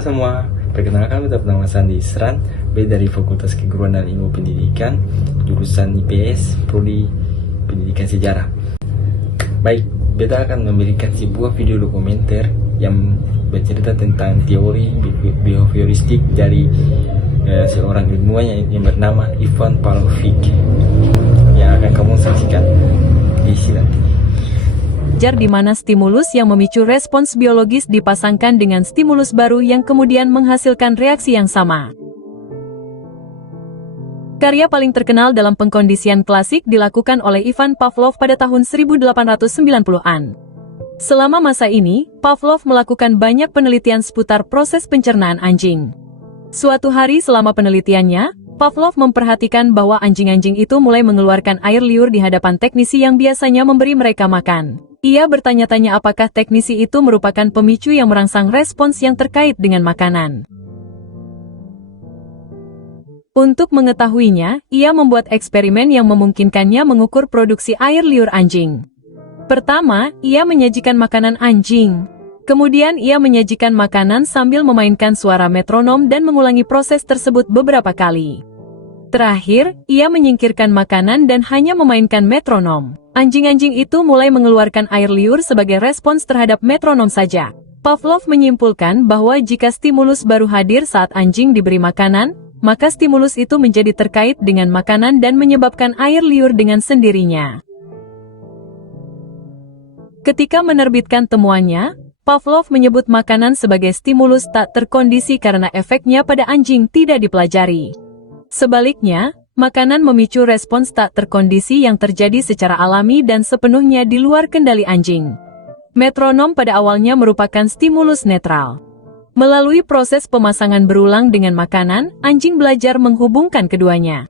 Halo semua, perkenalkan beta bernama Sandi Isran, beta dari Fakultas Keguruan dan Ilmu Pendidikan, jurusan IPS, Prodi Pendidikan Sejarah. Baik, beta akan memberikan sebuah video dokumenter yang bercerita tentang teori behavioristik dari seorang ilmuwan yang bernama Ivan Pavlovich, yang akan kamu saksikan di sini. Di mana stimulus yang memicu respons biologis dipasangkan dengan stimulus baru yang kemudian menghasilkan reaksi yang sama. Karya paling terkenal dalam pengkondisian klasik dilakukan oleh Ivan Pavlov pada tahun 1890-an. Selama masa ini, Pavlov melakukan banyak penelitian seputar proses pencernaan anjing. Suatu hari selama penelitiannya, Pavlov memperhatikan bahwa anjing-anjing itu mulai mengeluarkan air liur di hadapan teknisi yang biasanya memberi mereka makan. Ia bertanya-tanya apakah teknisi itu merupakan pemicu yang merangsang respons yang terkait dengan makanan. Untuk mengetahuinya, ia membuat eksperimen yang memungkinkannya mengukur produksi air liur anjing. Pertama, ia menyajikan makanan anjing. Kemudian ia menyajikan makanan sambil memainkan suara metronom dan mengulangi proses tersebut beberapa kali. Terakhir, ia menyingkirkan makanan dan hanya memainkan metronom. Anjing-anjing itu mulai mengeluarkan air liur sebagai respons terhadap metronom saja. Pavlov menyimpulkan bahwa jika stimulus baru hadir saat anjing diberi makanan, maka stimulus itu menjadi terkait dengan makanan dan menyebabkan air liur dengan sendirinya. Ketika menerbitkan temuannya, Pavlov menyebut makanan sebagai stimulus tak terkondisi karena efeknya pada anjing tidak dipelajari. Sebaliknya, makanan memicu respons tak terkondisi yang terjadi secara alami dan sepenuhnya di luar kendali anjing. Metronom pada awalnya merupakan stimulus netral. Melalui proses pemasangan berulang dengan makanan, anjing belajar menghubungkan keduanya.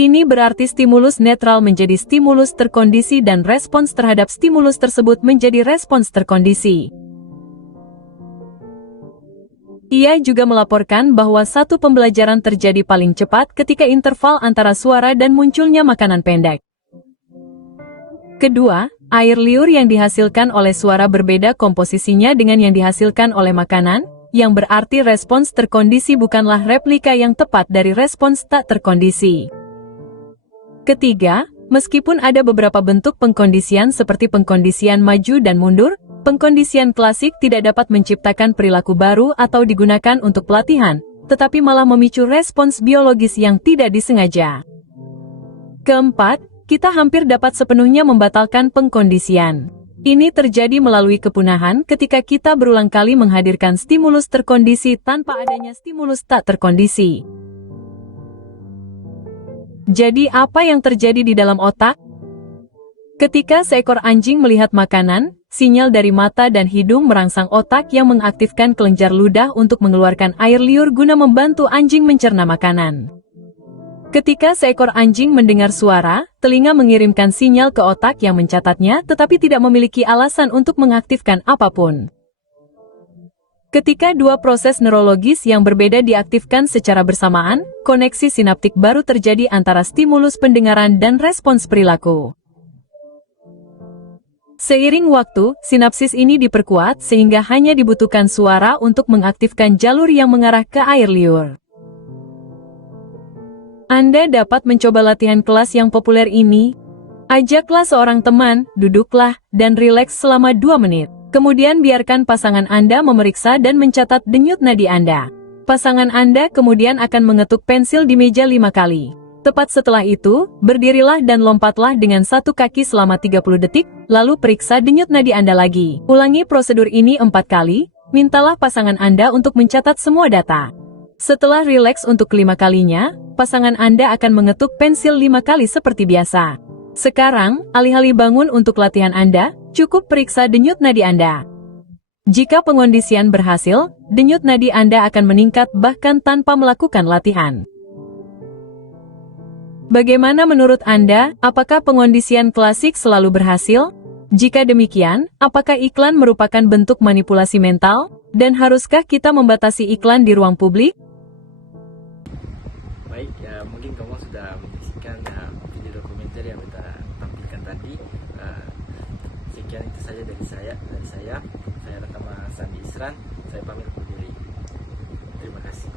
Ini berarti stimulus netral menjadi stimulus terkondisi dan respons terhadap stimulus tersebut menjadi respons terkondisi. Ia juga melaporkan bahwa satu pembelajaran terjadi paling cepat ketika interval antara suara dan munculnya makanan pendek. Kedua, air liur yang dihasilkan oleh suara berbeda komposisinya dengan yang dihasilkan oleh makanan, yang berarti respons terkondisi bukanlah replika yang tepat dari respons tak terkondisi. Ketiga, meskipun ada beberapa bentuk pengkondisian seperti pengkondisian maju dan mundur, pengkondisian klasik tidak dapat menciptakan perilaku baru atau digunakan untuk pelatihan, tetapi malah memicu respons biologis yang tidak disengaja. Keempat, kita hampir dapat sepenuhnya membatalkan pengkondisian. Ini terjadi melalui kepunahan ketika kita berulang kali menghadirkan stimulus terkondisi tanpa adanya stimulus tak terkondisi. Jadi apa yang terjadi di dalam otak? Ketika seekor anjing melihat makanan, sinyal dari mata dan hidung merangsang otak yang mengaktifkan kelenjar ludah untuk mengeluarkan air liur guna membantu anjing mencerna makanan. Ketika seekor anjing mendengar suara, telinga mengirimkan sinyal ke otak yang mencatatnya tetapi tidak memiliki alasan untuk mengaktifkan apapun. Ketika dua proses neurologis yang berbeda diaktifkan secara bersamaan, koneksi sinaptik baru terjadi antara stimulus pendengaran dan respons perilaku. Seiring waktu, sinapsis ini diperkuat sehingga hanya dibutuhkan suara untuk mengaktifkan jalur yang mengarah ke air liur. Anda dapat mencoba latihan kelas yang populer ini. Ajaklah seorang teman, duduklah, dan rileks selama 2 menit. Kemudian biarkan pasangan Anda memeriksa dan mencatat denyut nadi Anda. Pasangan Anda kemudian akan mengetuk pensil di meja 5 kali. Tepat setelah itu, berdirilah dan lompatlah dengan satu kaki selama 30 detik, lalu periksa denyut nadi Anda lagi. Ulangi prosedur ini 4 kali, mintalah pasangan Anda untuk mencatat semua data. Setelah rileks untuk kelima kalinya, pasangan Anda akan mengetuk pensil 5 kali seperti biasa. Sekarang, alih-alih bangun untuk latihan Anda, cukup periksa denyut nadi Anda. Jika pengondisian berhasil, denyut nadi Anda akan meningkat bahkan tanpa melakukan latihan. Bagaimana menurut Anda, apakah pengondisian klasik selalu berhasil? Jika demikian, apakah iklan merupakan bentuk manipulasi mental? Dan haruskah kita membatasi iklan di ruang publik? Baik, mungkin kamu sudah menyaksikan video dokumenter yang kita tampilkan tadi. Sekian Demikian itu saja dari saya Ratama Sandi Isran. Saya pamit undur diri. Terima kasih.